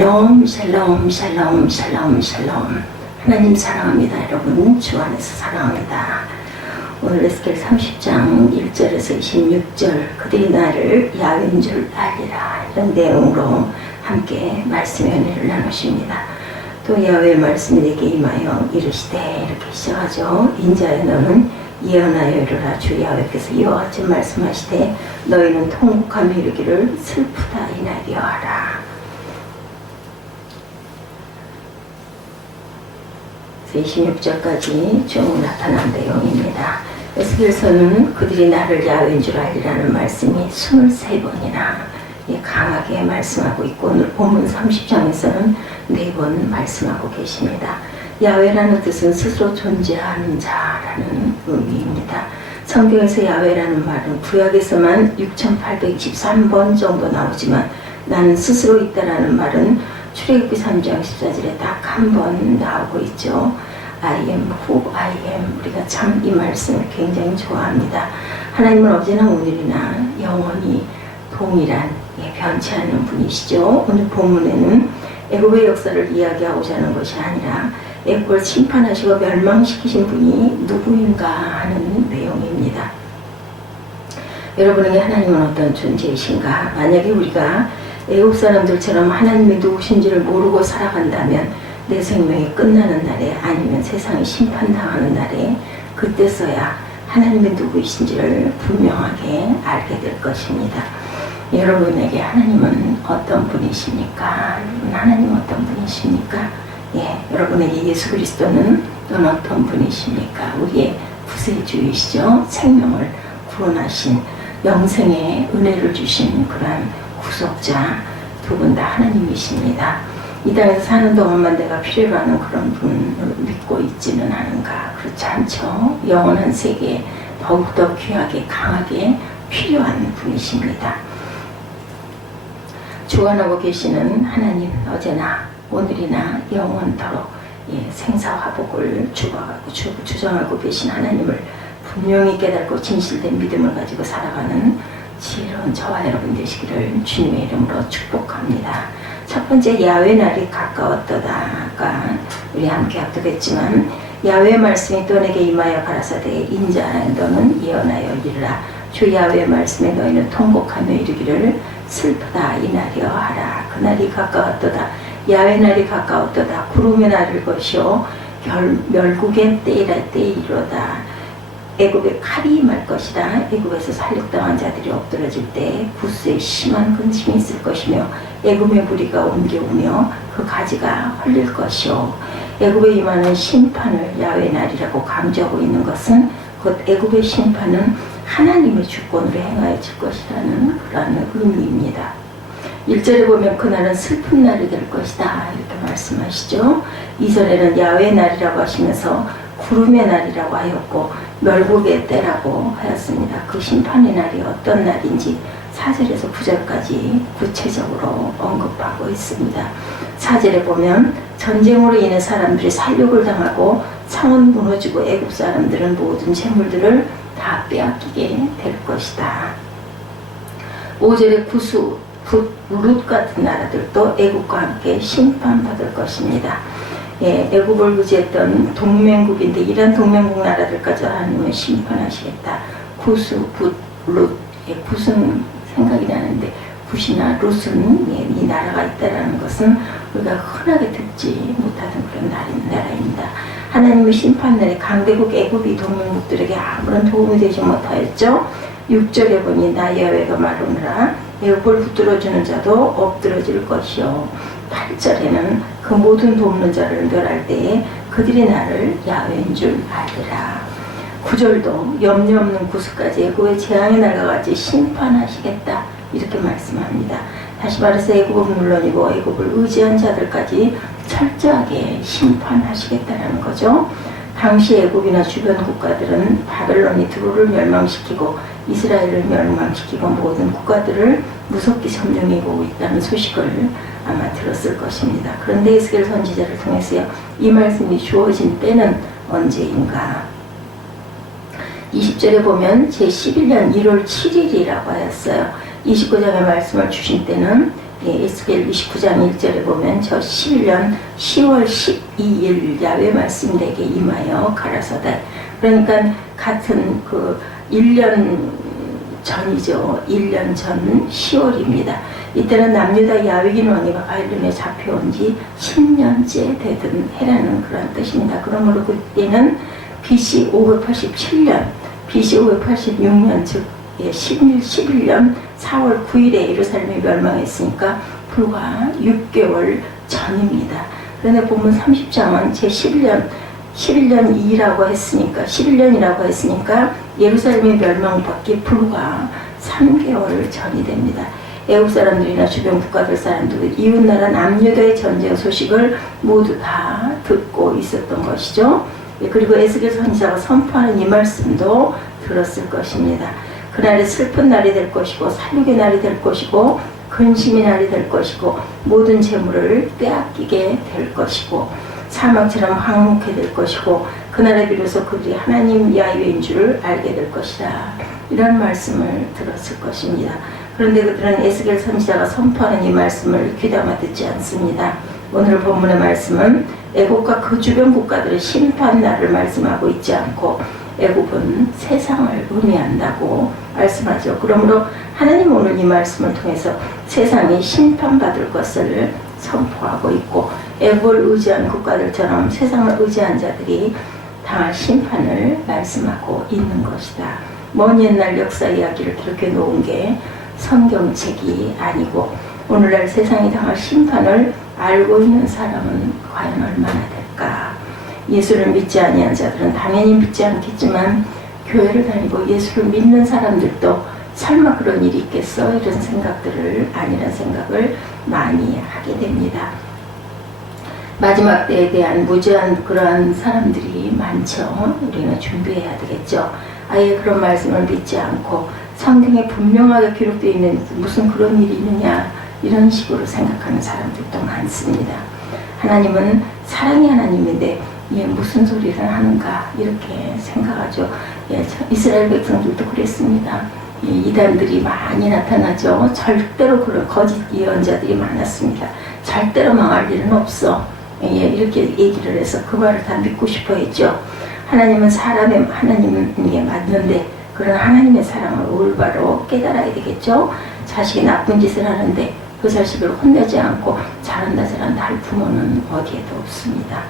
샬롬 샬롬 샬롬 샬롬 샬롬. 하나님 사랑합니다. 여러분 주 안에서 사랑합니다. 오늘 에스겔 30장 1절에서 26절 그들이 나를 야훼인 줄 알리라, 이런 내용으로 함께 말씀의 은혜를 나누십니다. 또 야훼의 말씀이 내게 임하여 이르시되, 이렇게 시작하죠. 인자여 너는 예언하여 이르라. 주 야훼께서 이와 같이 말씀하시되 너희는 통곡하며 이르기를 슬프다 이날이여 하라. 26절까지 쭉 나타난 내용입니다. 에스겔서는 그들이 나를 야훼인 줄 알리라는 말씀이 23번이나 강하게 말씀하고 있고, 오늘 본문 30장에서는 4번 말씀하고 계십니다. 야훼라는 뜻은 스스로 존재하는 자라는 의미입니다. 성경에서 야훼라는 말은 구약에서만 6823번 정도 나오지만 나는 스스로 있다라는 말은 출애굽기 3장 14절에 딱 한 번 나오고 있죠. I am who I am. 우리가 참 이 말씀을 굉장히 좋아합니다. 하나님은 어제나 오늘이나 영원히 동일한, 변치 않는 분이시죠. 오늘 본문에는 애굽의 역사를 이야기하고자 하는 것이 아니라 애굽을 심판하시고 멸망시키신 분이 누구인가 하는 내용입니다. 여러분에게 하나님은 어떤 존재이신가? 만약에 우리가 애굽 사람들처럼 하나님이 누구신지를 모르고 살아간다면 내 생명이 끝나는 날에, 아니면 세상이 심판당하는 날에, 그때서야 하나님이 누구이신지를 분명하게 알게 될 것입니다. 여러분에게 하나님은 어떤 분이십니까? 하나님은 어떤 분이십니까? 여러분에게 예수 그리스도는 또는 어떤 분이십니까? 우리의 구세주이시죠. 생명을 구원하신, 영생의 은혜를 주신 그러한 구속자, 두 분 다 하나님이십니다. 이 땅에서 사는 동안만 내가 필요로 하는 그런 분을 믿고 있지는 않은가? 그렇지 않죠. 영원한 세계에 더욱더 귀하게 강하게 필요한 분이십니다. 주관하고 계시는 하나님, 어제나 오늘이나 영원토록 생사화복을 주장하고 계신 하나님을 분명히 깨닫고 진실된 믿음을 가지고 살아가는 지혜로운 저와 여러분 되시기를 주님의 이름으로 축복합니다. 첫 번째, 야훼 날이 가까웠도다가 우리 함께 합독했지만, 야훼의 말씀이 또 내게 임하여 가라사대 인자야 너는 예언하여 이르라. 주 야훼의 말씀에 너희는 통곡하며 이르기를 슬프다 이날이여 하라. 그날이 가까웠도다. 야훼 날이 가까웠도다. 구름의 날일 것이요 멸국의 때이라 때이로다. 애굽에 칼이 임할 것이다. 애굽에서 살육당한 자들이 엎드러질 때 구스에 심한 근심이 있을 것이며 애굽의 무리가 옮겨오며 그 가지가 헐릴 것이요. 애굽에 임하는 심판을 야훼 날이라고 강조하고 있는 것은 곧 애굽의 심판은 하나님의 주권으로 행하여질 것이라는 그러한 의미입니다. 1절에 보면 그날은 슬픈 날이 될 것이다, 이렇게 말씀하시죠. 2절에는 야훼 날이라고 하시면서 구름의 날이라고 하였고 멸국의 때라고 하였습니다. 그 심판의 날이 어떤 날인지 4절에서 9절까지 구체적으로 언급하고 있습니다. 4절에 보면 전쟁으로 인해 사람들이 살육을 당하고 창은 무너지고 애굽 사람들은 모든 재물들을 다 빼앗기게 될 것이다. 5절에 구스, 붓, 룻 같은 나라들도 애굽과 함께 심판받을 것입니다. 애굽을 의지했던 동맹국인데 이런 동맹국 나라들까지 하나님은 심판하시겠다. 구스, 붓, 룻. 붓은 생각이 나는데 붓이나 룻은 이 나라가 있다는 것은 우리가 흔하게 듣지 못하던 그런 나라입니다. 하나님의 심판날에 강대국 애굽이 동맹국들에게 아무런 도움이 되지 못하였죠. 6절에 보니 나 야훼가 말하노라. 애굽을 붙들어주는 자도 엎드러질 것이요. 8절에는 그 모든 돕는 자를 멸할 때에 그들이 나를 야훼인 줄 알리라. 9절도 염려 없는 구스까지 애굽의 재앙의 날과 같이 심판하시겠다, 이렇게 말씀합니다. 다시 말해서 애굽은 물론이고 애굽을 의지한 자들까지 철저하게 심판하시겠다는 거죠. 당시 애굽이나 주변 국가들은 바벨론이 드로를 멸망시키고 이스라엘을 멸망시키고 모든 국가들을 무섭게 점령해 보고 있다는 소식을 아마 들었을 것입니다. 그런데 에스겔 선지자를 통해서요, 이 말씀이 주어진 때는 언제인가? 20절에 보면 제11년 1월 7일이라고 하였어요. 29장의 말씀을 주신 때는 에스겔 29장 1절에 보면 저 11년 10월 12일 야훼 말씀 내게 임하여 가라사대. 그러니까 같은 그 1년 전이죠. 1년 전 10월입니다. 이때는 남유다 야위긴 왕이 바벨론에 잡혀온 지 10년째 되던 해라는 그런 뜻입니다. 그러므로 그때는 BC 587년, BC 586년 즉 11년 4월 9일에 예루살렘이 멸망했으니까 불과 6개월 전입니다. 그런데 본문 30장은 제 11년 2라고 했으니까 11년이라고 했으니까 예루살렘의 멸망받기 불과 3개월 전이 됩니다. 애국 사람들이나 주변 국가들 사람들은 이웃나라 남유다의 전쟁 소식을 모두 다 듣고 있었던 것이죠. 그리고 에스겔 선지자가 선포하는 이 말씀도 들었을 것입니다. 그날이 슬픈 날이 될 것이고 살육의 날이 될 것이고 근심의 날이 될 것이고 모든 재물을 빼앗기게 될 것이고 사막처럼 황무케 될 것이고 그날에 비로소 그들이 하나님 야훼인 줄을 알게 될 것이다. 이런 말씀을 들었을 것입니다. 그런데 그들은 에스겔 선지자가 선포하는 이 말씀을 귀담아 듣지 않습니다. 오늘 본문의 말씀은 애국과 그 주변 국가들의 심판 날을 말씀하고 있지 않고 애국은 세상을 의미한다고 말씀하죠. 그러므로 하나님 오늘 이 말씀을 통해서 세상이 심판받을 것을 선포하고 있고 애국을 의지한 국가들처럼 세상을 의지한 자들이 당할 심판을 말씀하고 있는 것이다. 먼 옛날 역사 이야기를 기록해 놓은 게 성경책이 아니고 오늘날 세상이 당할 심판을 알고 있는 사람은 과연 얼마나 될까? 예수를 믿지 아니한 자들은 당연히 믿지 않겠지만 교회를 다니고 예수를 믿는 사람들도 설마 그런 일이 있겠어? 이런 생각들을 아니란 생각을 많이 하게 됩니다. 마지막 때에 대한 무지한 그러한 사람들이 많죠. 우리는 준비해야 되겠죠. 아예 그런 말씀을 믿지 않고 성경에 분명하게 기록되어 있는 무슨 그런 일이 있느냐 이런 식으로 생각하는 사람들도 많습니다. 하나님은 사랑의 하나님인데 무슨 소리를 하는가 이렇게 생각하죠. 이스라엘 백성들도 그랬습니다. 이단들이 많이 나타나죠. 절대로 그런 거짓 예언자들이 많았습니다. 절대로 망할 일은 없어. 이렇게 얘기를 해서 그 말을 다 믿고 싶어 했죠. 하나님은 사람의 하나님은 맞는데 그런 하나님의 사랑을 올바로 깨달아야 되겠죠. 자식이 나쁜 짓을 하는데 그 자식을 혼내지 않고 잘한다 할 부모는 어디에도 없습니다.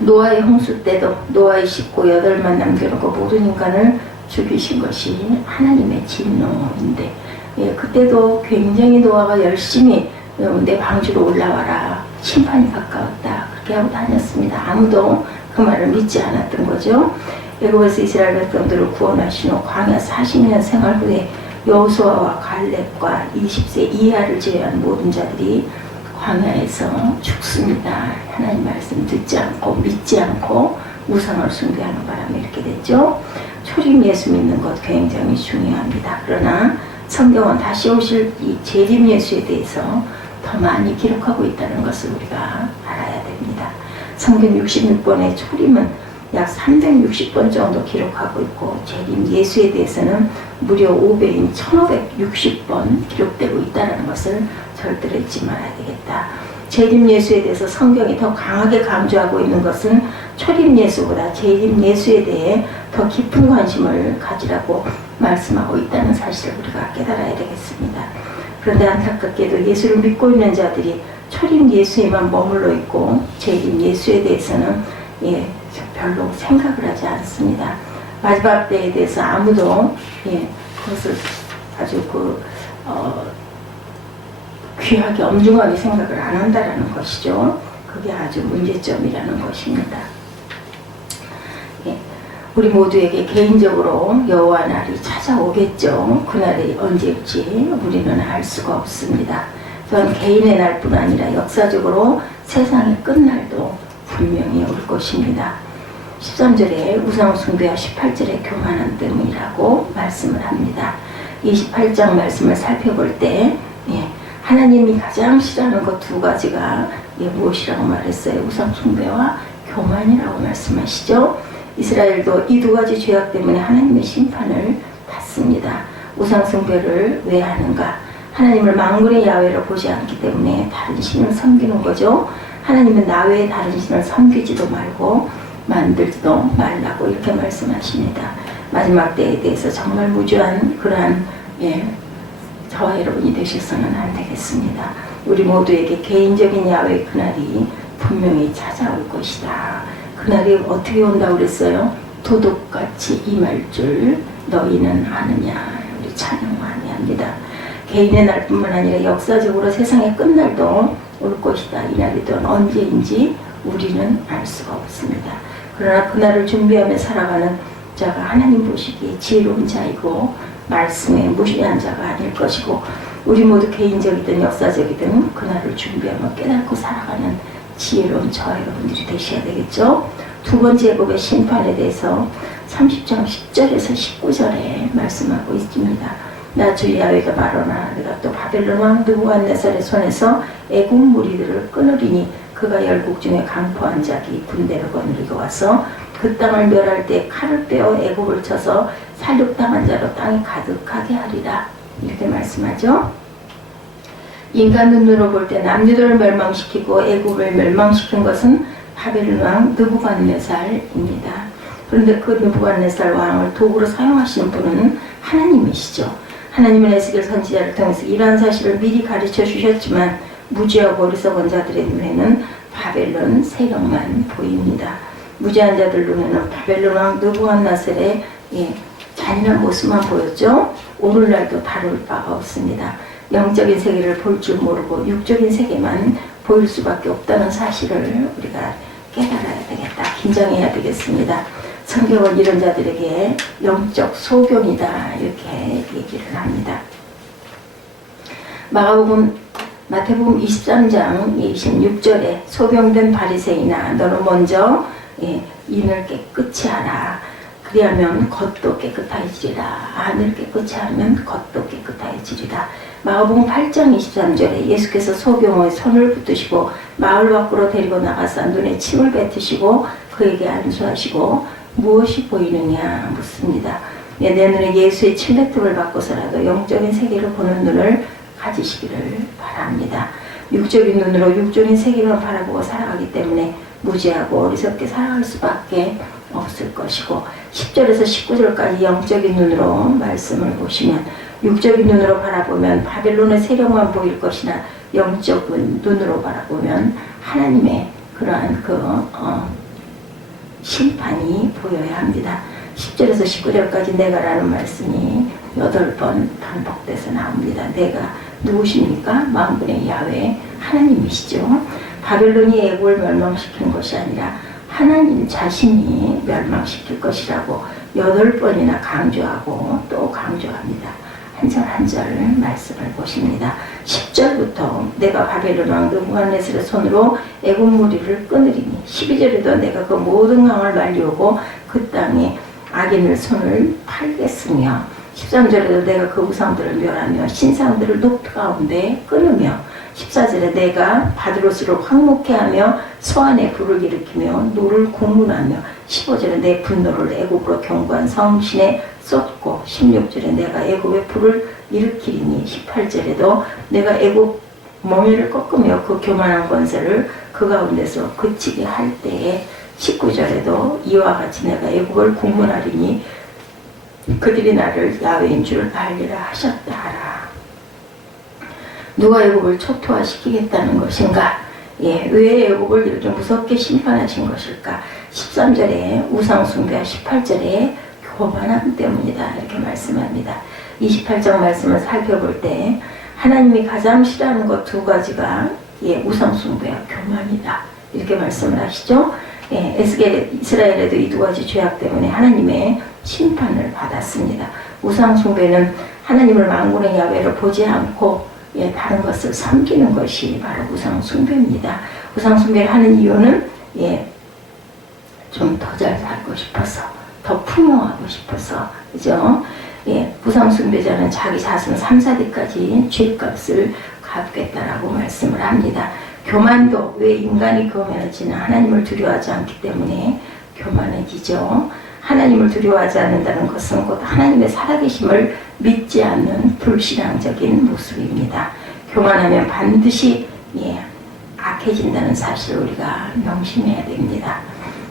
노아의 홍수 때도 노아의 식구 8만 남겨놓고 모든 인간을 죽이신 것이 하나님의 진노인데 그때도 굉장히 노아가 열심히 내 방주로 올라와라 심판이 가까웠다 그렇게 하고 다녔습니다. 아무도 그 말을 믿지 않았던 거죠. 애굽에서 이스라엘 백성들을 구원하신 후 광야 40년 생활 후에 여호수아와 갈렙과 20세 이하를 제외한 모든 자들이 광야에서 죽습니다. 하나님 말씀 듣지 않고 믿지 않고 우상을 숭배하는 바람에 이렇게 됐죠. 초림 예수 믿는 것 굉장히 중요합니다. 그러나 성경은 다시 오실 이 재림 예수에 대해서 더 많이 기록하고 있다는 것을 우리가 알아야 됩니다. 성경 66번의 초림은 약 360번 정도 기록하고 있고 재림 예수에 대해서는 무려 5배인 1560번 기록되고 있다는 것을 절대로 잊지 말아야 되겠다. 재림 예수에 대해서 성경이 더 강하게 강조하고 있는 것은 초림 예수보다 재림 예수에 대해 더 깊은 관심을 가지라고 말씀하고 있다는 사실을 우리가 깨달아야 되겠습니다. 그런데 안타깝게도 예수를 믿고 있는 자들이 초림 예수에만 머물러 있고 재림 예수에 대해서는 별로 생각을 하지 않습니다. 마지막 때에 대해서 아무도 그것을 아주 귀하게 엄중하게 생각을 안 한다라는 것이죠. 그게 아주 문제점이라는 것입니다. 우리 모두에게 개인적으로 여호와 날이 찾아오겠죠. 그날이 언제일지 우리는 알 수가 없습니다. 또한 개인의 날뿐 아니라 역사적으로 세상의 끝날도 분명히 올 것입니다. 13절에 우상 숭배와 18절에 교만함 때문이라고 말씀을 합니다. 28장 말씀을 살펴볼 때 하나님이 가장 싫어하는 것 2가지가 무엇이라고 말했어요? 우상 숭배와 교만이라고 말씀하시죠. 이스라엘도 이 2가지 죄악 때문에 하나님의 심판을 받습니다. 우상 숭배를 왜 하는가? 하나님을 만군의 야훼로 보지 않기 때문에 다른 신을 섬기는 거죠. 하나님은 나 외에 다른 신을 섬기지도 말고 만들지도 말라고 이렇게 말씀하십니다. 마지막 때에 대해서 정말 무주한 그러한 저와 여러분이 되셔서는 안 되겠습니다. 우리 모두에게 개인적인 야훼 그날이 분명히 찾아올 것이다. 그날이 어떻게 온다고 그랬어요? 도둑같이 임할 줄 너희는 아느냐. 우리 찬양 많이 합니다. 개인의 날뿐만 아니라 역사적으로 세상의 끝날도 올 것이다. 이날이 또 언제인지 우리는 알 수가 없습니다. 그러나 그날을 준비하며 살아가는 자가 하나님 보시기에 지혜로운 자이고 말씀에 무시한 자가 아닐 것이고 우리 모두 개인적이든 역사적이든 그날을 준비하며 깨닫고 살아가는 지혜로운 저와 여러분들이 되셔야 되겠죠. 두 번째 애굽의 심판에 대해서 30장 10절에서 19절에 말씀하고 있습니다. 나 주 야훼가 말하노라. 내가 또 바벨론 왕 느부갓네살의 손에서 애굽 무리들을 끊으리니 그가 열국 중에 강포한 자기 군대를 거느리고 와서 그 땅을 멸할 때 칼을 빼어 애굽을 쳐서 살육당한 자로 땅이 가득하게 하리라. 이렇게 말씀하죠. 인간 눈으로 볼 때 남유다를 멸망시키고 애굽을 멸망시킨 것은 바벨론 왕 느부갓네살입니다. 그런데 그 느부갓네살 왕을 도구로 사용하시는 분은 하나님이시죠. 하나님은 에스겔 선지자를 통해서 이러한 사실을 미리 가르쳐 주셨지만 무지하고 어리석은 자들의 눈에는 바벨론 세력만 보입니다. 무지한 자들 눈에는 바벨론 왕 느부갓네살의 잔인한 모습만 보였죠. 오늘날도 다룰 바가 없습니다. 영적인 세계를 볼 줄 모르고 육적인 세계만 보일 수밖에 없다는 사실을 우리가 깨달아야 되겠다. 긴장해야 되겠습니다. 성경은 이런 자들에게 영적 소경이다 이렇게 얘기를 합니다. 마태복음 23장 26절에 소경된 바리새인아 너는 먼저 인을 깨끗이 하라. 그리하면 겉도 깨끗해지리라. 안을 깨끗이 하면 겉도 깨끗해지리라. 마가복음 8장 23절에 예수께서 소경의 손을 붙드시고 마을 밖으로 데리고 나가서 눈에 침을 뱉으시고 그에게 안수하시고 무엇이 보이느냐 묻습니다. 내 눈에 예수의 침뱉음을 받고서라도 영적인 세계를 보는 눈을 가지시기를 바랍니다. 육적인 눈으로 육적인 세계만 바라보고 살아가기 때문에 무지하고 어리석게 살아갈 수밖에 없을 것이고 10절에서 19절까지 영적인 눈으로 말씀을 보시면 육적인 눈으로 바라보면 바벨론의 세력만 보일 것이나 영적인 눈으로 바라보면 하나님의 그러한 심판이 보여야 합니다. 10절에서 19절까지 내가라는 말씀이 8번 반복돼서 나옵니다. 내가 누구십니까? 만군의 야훼 하나님이시죠. 바벨론이 애국을 멸망시키는 것이 아니라 하나님 자신이 멸망시킬 것이라고 8번이나 강조하고 또 강조합니다. 한 절 한 절 말씀을 보십니다. 10절부터 내가 바벨론 왕 느부갓네살의 손으로 애굽 무리를 끊으리니 12절에도 내가 그 모든 강을 말리우고 그 땅에 악인의 손을 팔겠으며 13절에도 내가 그 우상들을 멸하며 신상들을 녹 가운데 끊으며 14절에 내가 바드로스를 황목해 하며 소안에 불을 일으키며 노를 공문하며 15절에 내 분노를 애굽으로 경고한 성신에 쏟고 16절에 내가 애굽에 불을 일으키리니 18절에도 내가 애굽 멍에를 꺾으며 그 교만한 권세를 그 가운데서 그치게 할 때에 19절에도 이와 같이 내가 애굽을 공문하리니 그들이 나를 야훼인 줄 알리라 하셨다 하라. 누가 애굽을 초토화시키겠다는 것인가? 왜 애굽을 이렇게 무섭게 심판하신 것일까? 13절에 우상숭배와 18절에 교만함 때문이다 이렇게 말씀합니다. 28장 말씀을 살펴볼 때 하나님이 가장 싫어하는 것 두 가지가 우상숭배와 교만이다 이렇게 말씀을 하시죠. 에스겔 이스라엘에도 이 두 가지 죄악 때문에 하나님의 심판을 받았습니다. 우상숭배는 하나님을 만군의 야훼로 보지 않고 다른 것을 섬기는 것이 바로 우상숭배입니다. 우상숭배를 하는 이유는 좀 더 잘 살고 싶어서, 더 풍요하고 싶어서, 그죠? 우상숭배자는 자기 자손 3, 4대까지 죄값을 갚겠다라고 말씀을 합니다. 교만도 왜 인간이 교만해지나 하나님을 두려워하지 않기 때문에 교만해지죠. 하나님을 두려워하지 않는다는 것은 곧 하나님의 살아계심을 믿지 않는 불신앙적인 모습입니다. 교만하면 반드시 악해진다는 사실을 우리가 명심해야 됩니다.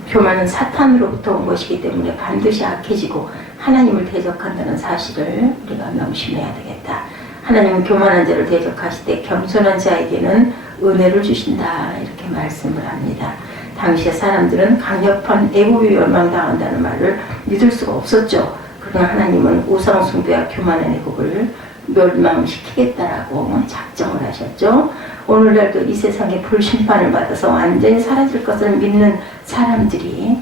교만은 사탄으로부터 온 것이기 때문에 반드시 악해지고 하나님을 대적한다는 사실을 우리가 명심해야 되겠다. 하나님은 교만한 자를 대적하실 때 겸손한 자에게는 은혜를 주신다 이렇게 말씀을 합니다. 당시의 사람들은 강력한 애국이 멸망당한다는 말을 믿을 수가 없었죠. 그러나 하나님은 우상 숭배와 교만한 애국을 멸망시키겠다라고 작정을 하셨죠. 오늘날도 이 세상에 불심판을 받아서 완전히 사라질 것을 믿는 사람들이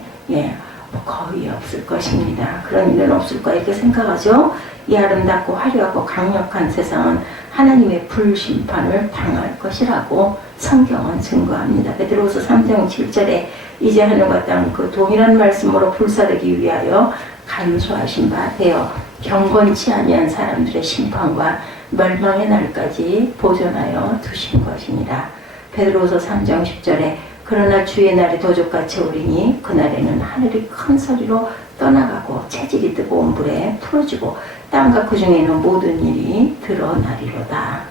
거의 없을 것입니다. 그런 일은 없을 거야 이렇게 생각하죠. 이 아름답고 화려하고 강력한 세상은 하나님의 불심판을 당할 것이라고 성경은 증거합니다. 베드로후서 3장 7절에 이제 하늘과 땅 그 동일한 말씀으로 불사르기 위하여 간수하신 바 되어 경건치 아니한 사람들의 심판과 멸망의 날까지 보존하여 두신 것이니라. 베드로후서 3장 10절에 그러나 주의 날이 도적같이 오리니 그날에는 하늘이 큰 소리로 떠나가고 체질이 뜨거운 불에 풀어지고 땅과 그 중에 있는 모든 일이 드러나리로다.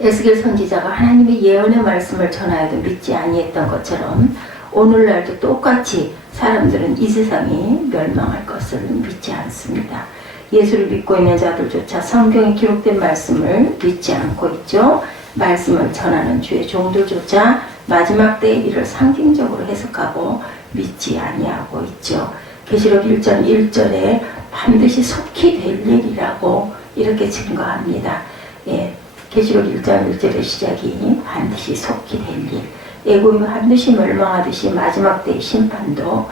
에스겔 선지자가 하나님의 예언의 말씀을 전하여도 믿지 아니했던 것처럼 오늘날도 똑같이 사람들은 이 세상이 멸망할 것을 믿지 않습니다. 예수를 믿고 있는 자들조차 성경에 기록된 말씀을 믿지 않고 있죠. 말씀을 전하는 주의 종들조차 마지막 때의 일을 상징적으로 해석하고 믿지 아니하고 있죠. 계시록 1장 1절에 반드시 속히 될 일이라고 이렇게 증거합니다. 계시록 1장 1절의 시작이 반드시 속히 될 일. 애굽이 반드시 멸망하듯이 마지막 때의 심판도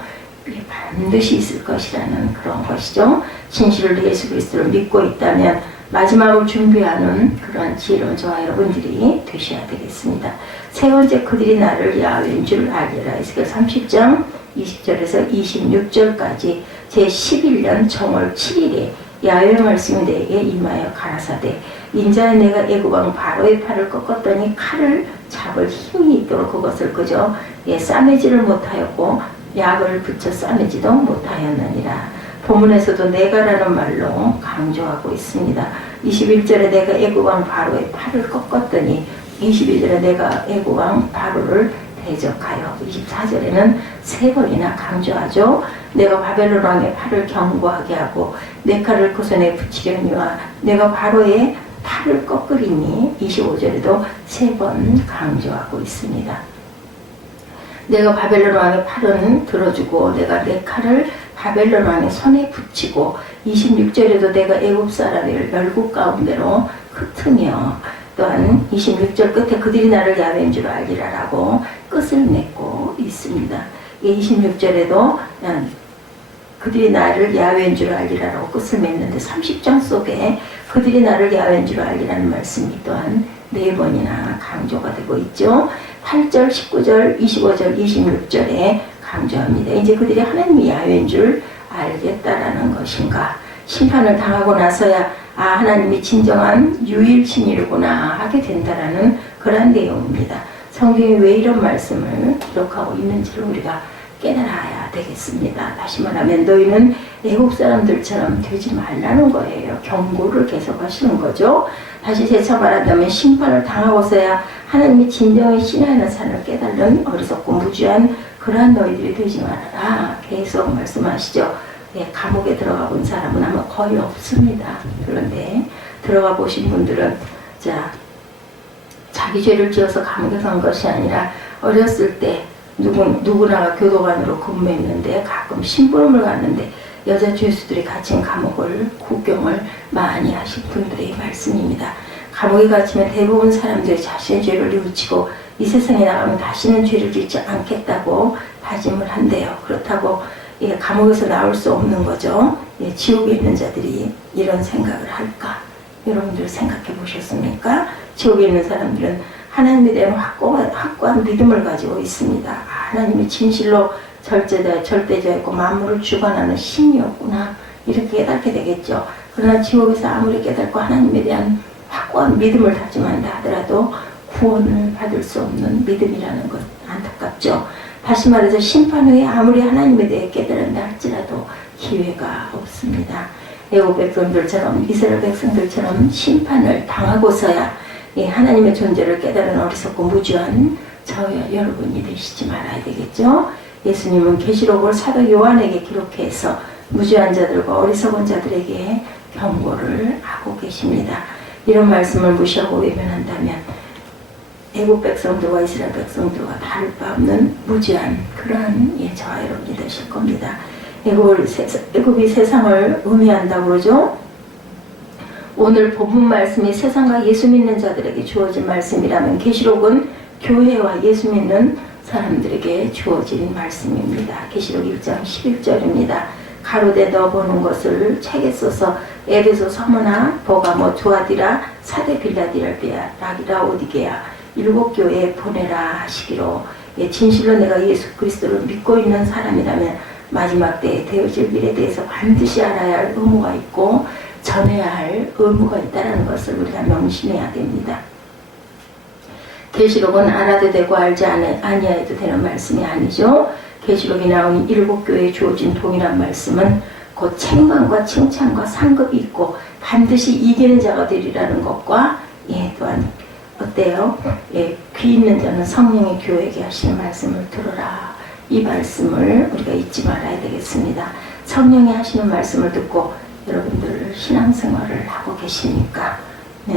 반드시 있을 것이라는 그런 것이죠. 진실을 예수 그리스도를 믿고 있다면 마지막을 준비하는 그런 지혜로운 저와 여러분들이 되셔야 되겠습니다. 세 번째, 그들이 나를 야훼인 줄 알리라. 에스겔 30장 20절에서 26절까지 제11년 정월 7일에 야훼의 말씀이 내게 임하여 가라사대 인자의 내가 애굽 왕 바로의 팔을 꺾었더니 칼을 잡을 힘이 있도록 그것을 그저 싸매지를 못하였고 약을 붙여 싸매지도 못하였느니라. 본문에서도 내가라는 말로 강조하고 있습니다. 21절에 내가 애굽 왕 바로의 팔을 꺾었더니 22절에 내가 애굽 왕 바로를 대적하여 24절에는 세 번이나 강조하죠. 내가 바벨론 왕의 팔을 견고하게 하고 내 칼을 그 손에 붙이려니와 내가 바로의 팔을 꺾으리니 25절에도 세 번 강조하고 있습니다. 내가 바벨론 왕의 팔은 들어주고 내가 내 칼을 바벨론 왕의 손에 붙이고 26절에도 내가 애굽 사람을 열국 가운데로 흩으며 또한 26절 끝에 그들이 나를 야훼인 줄 알리라라고 끝을 맺고 있습니다. 26절에도 그들이 나를 야훼인 줄 알리라라고 끝을 맺는데 30장 속에 그들이 나를 야훼인 줄 알리라는 말씀이 또한 네 번이나 강조가 되고 있죠. 8절, 19절, 25절, 26절에 강조합니다. 이제 그들이 하나님이 야훼인 줄 알겠다라는 것인가. 심판을 당하고 나서야 하나님이 진정한 유일신이구나 하게 된다라는 그런 내용입니다. 성경이 왜 이런 말씀을 기록하고 있는지를 우리가 깨달아야 되겠습니다. 다시 말하면 너희는 애국 사람들처럼 되지 말라는 거예요. 경고를 계속 하시는 거죠. 다시 재차 말한다면 심판을 당하고서야 하나님이 진정한 신하는 산을 깨달는 어리석고 무지한 그러한 너희들이 되지 말아라. 계속 말씀하시죠. 감옥에 들어가 본 사람은 아마 거의 없습니다. 그런데 들어가 보신 분들은 자기 죄를 지어서 감옥에 간 것이 아니라 어렸을 때 누구나가 교도관으로 근무했는데 가끔 심부름을 갔는데 여자 죄수들이 갇힌 감옥을 구경을 많이 하신 분들의 말씀입니다. 감옥에 갇히면 대부분 사람들이 자신의 죄를 뉘우치고 이 세상에 나가면 다시는 죄를 짓지 않겠다고 다짐을 한대요. 그렇다고 감옥에서 나올 수 없는 거죠. 지옥에 있는 자들이 이런 생각을 할까? 여러분들 생각해 보셨습니까? 지옥에 있는 사람들은 하나님에 대한 확고한 믿음을 가지고 있습니다. 하나님이 진실로 절대자였고 만물을 주관하는 신이었구나 이렇게 깨닫게 되겠죠. 그러나 지옥에서 아무리 깨닫고 하나님에 대한 확고한 믿음을 다짐한다 하더라도 구원을 받을 수 없는 믿음이라는 것 안타깝죠. 다시 말해서 심판 후에 아무리 하나님에 대해 깨달은다 할지라도 기회가 없습니다. 애국 백성들처럼 이스라엘 백성들처럼 심판을 당하고서야 하나님의 존재를 깨달은 어리석고 무지한 저와 여러분이 되시지 말아야 되겠죠. 예수님은 계시록을 사도 요한에게 기록해서 무지한 자들과 어리석은 자들에게 경고를 하고 계십니다. 이런 말씀을 무시하고 외면한다면 애국 백성들과 이스라엘 백성들과 다를 바 없는 무지한 그러한 저와 여러분이 되실 겁니다. 애국이 세상을 의미한다고 그러죠. 오늘 본문 말씀이 세상과 예수 믿는 자들에게 주어진 말씀이라면 계시록은 교회와 예수 믿는 사람들에게 주어진 말씀입니다. 계시록 1장 11절입니다. 가로되 너 보는 것을 책에 써서 에베소, 서머나, 버가모, 두아디라, 사데 빌라델비아, 라오디게아 7교회에 보내라 하시기로 진실로 내가 예수 그리스도를 믿고 있는 사람이라면 마지막 때에 되어질 일에 대해서 반드시 알아야 할 의무가 있고 전해야 할 의무가 있다는 것을 우리가 명심해야 됩니다. 계시록은 알아도 되고 알지 아니해도 되는 말씀이 아니죠. 계시록에 나온 7교회에 주어진 동일한 말씀은 곧 책망과 칭찬과 상급이 있고 반드시 이기는 자가 되리라는 것과 또한 어때요? 귀 있는 자는 성령의 교회에게 하시는 말씀을 들어라. 이 말씀을 우리가 잊지 말아야 되겠습니다. 성령이 하시는 말씀을 듣고 여러분들 신앙생활을 하고 계십니까?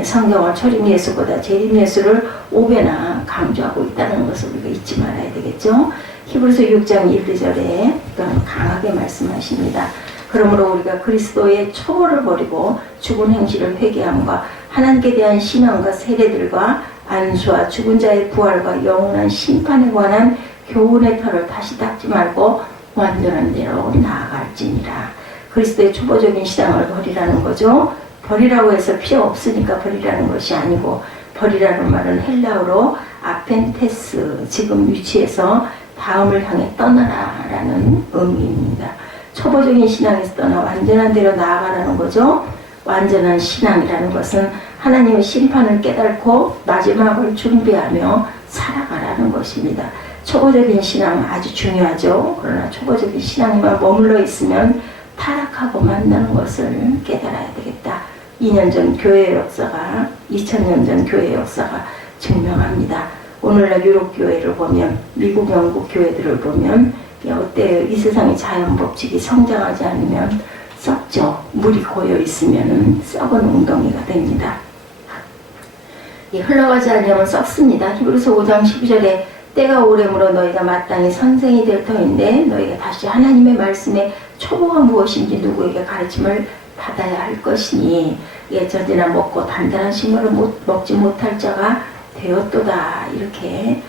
성경은 초림 예수보다 재림 예수를 5배나 강조하고 있다는 것을 우리가 잊지 말아야 되겠죠. 히브리서 6장 1, 2절에 또한 강하게 말씀하십니다. 그러므로 우리가 그리스도의 초보를 버리고 죽은 행실을 회개함과 하나님께 대한 신앙과 세례들과 안수와 죽은 자의 부활과 영원한 심판에 관한 교훈의 털을 다시 닦지 말고 완전한 대로 나아갈지니라. 그리스도의 초보적인 신앙을 버리라는 거죠. 버리라고 해서 필요 없으니까 버리라는 것이 아니고, 버리라는 말은 헬라어로 아펜테스, 지금 위치에서 다음을 향해 떠나라 라는 의미입니다. 초보적인 신앙에서 떠나 완전한 대로 나아가라는 거죠. 완전한 신앙이라는 것은 하나님의 심판을 깨닫고 마지막을 준비하며 살아가라는 것입니다. 초보적인 신앙 아주 중요하죠. 그러나 초보적인 신앙에만 머물러 있으면 타락하고 만나는 것을 깨달아야 되겠다. 2년 전 교회의 역사가, 2000년 전 교회의 역사가 증명합니다. 오늘날 유럽 교회를 보면, 미국, 영국 교회들을 보면 어때요? 이 세상의 자연 법칙이 성장하지 않으면 썩죠. 물이 고여 있으면 썩은 웅덩이가 됩니다. 흘러가지 않으면 썩습니다. 히브리서 5장 12절에 때가 오래므로 너희가 마땅히 선생이 될 터인데 너희가 다시 하나님의 말씀에 초보가 무엇인지 누구에게 가르침을 받아야 할 것이니 예전이나 먹고 단단한 식물을 먹지 못할 자가 되었도다. 이렇게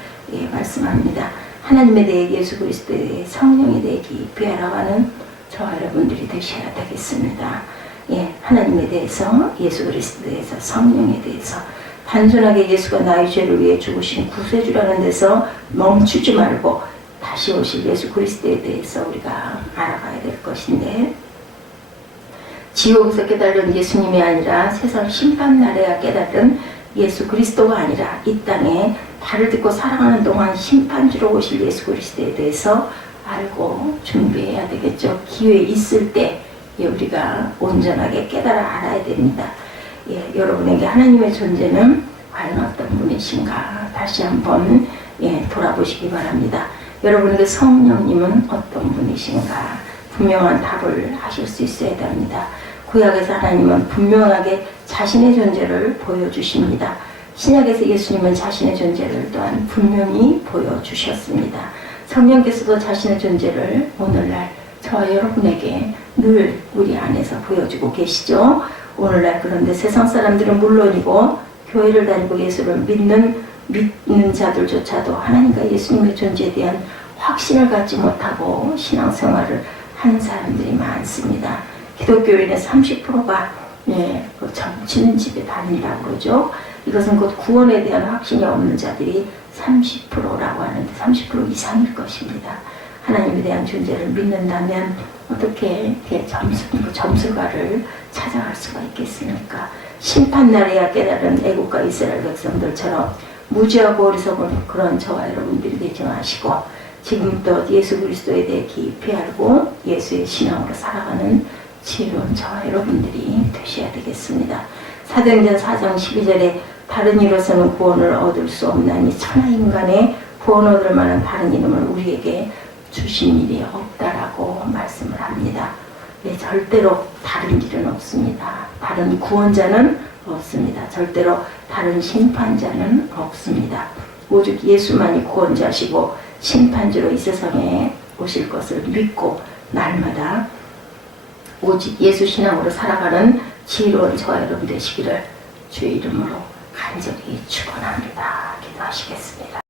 말씀합니다. 하나님에 대해, 예수 그리스도에 대해, 성령에 대해 깊이 알아가는 저와 여러분들이 되셔야 되겠습니다. 하나님에 대해서, 예수 그리스도에 대해서, 성령에 대해서 단순하게 예수가 나의 죄를 위해 죽으신 구세주라는 데서 멈추지 말고 다시 오실 예수 그리스도에 대해서 우리가 알아가야 될 것인데, 지옥에서 깨달은 예수님이 아니라 세상 심판날에야 깨달은 예수 그리스도가 아니라 이 땅에 발을 딛고 살아가는 동안 심판주로 오실 예수 그리스도에 대해서 알고 준비해야 되겠죠. 기회 있을 때 우리가 온전하게 깨달아 알아야 됩니다. 여러분에게 하나님의 존재는 과연 어떤 분이신가 다시 한번 돌아보시기 바랍니다. 여러분에게 성령님은 어떤 분이신가 분명한 답을 하실 수 있어야 됩니다. 구약에서 하나님은 분명하게 자신의 존재를 보여주십니다. 신약에서 예수님은 자신의 존재를 또한 분명히 보여주셨습니다. 성령께서도 자신의 존재를 오늘날 저와 여러분에게 늘 우리 안에서 보여주고 계시죠. 오늘날 그런데 세상 사람들은 물론이고 교회를 다니고 예수를 믿는 자들조차도 하나님과 예수님의 존재에 대한 확신을 갖지 못하고 신앙생활을 하는 사람들이 많습니다. 기독교인의 30%가 그 점치는 집에 다니라고 그러죠. 이것은 곧 구원에 대한 확신이 없는 자들이 30%라고 하는데 30% 이상일 것입니다. 하나님에 대한 존재를 믿는다면 어떻게 점술가를 찾아갈 수가 있겠습니까? 심판날에야 깨달은 애국과 이스라엘 백성들처럼 무지하고 어리석은 그런 저와 여러분들이 되지 마시고 지금도 예수 그리스도에 대해 깊이 알고 예수의 신앙으로 살아가는 지혜로운 저와 여러분들이 되셔야 되겠습니다. 사도행전 4장 12절에 다른 이로서는 구원을 얻을 수 없나니 천하인간의 구원 얻을 만한 다른 이름을 우리에게 주신 일이 없다라고 말씀을 합니다. 네, 절대로 다른 길은 없습니다. 다른 구원자는 없습니다. 절대로 다른 심판자는 없습니다. 오직 예수만이 구원자시고 심판주로 이 세상에 오실 것을 믿고 날마다 오직 예수 신앙으로 살아가는 지혜로운 저와 여러분 되시기를 주의 이름으로 간절히 축원합니다. 기도하시겠습니다.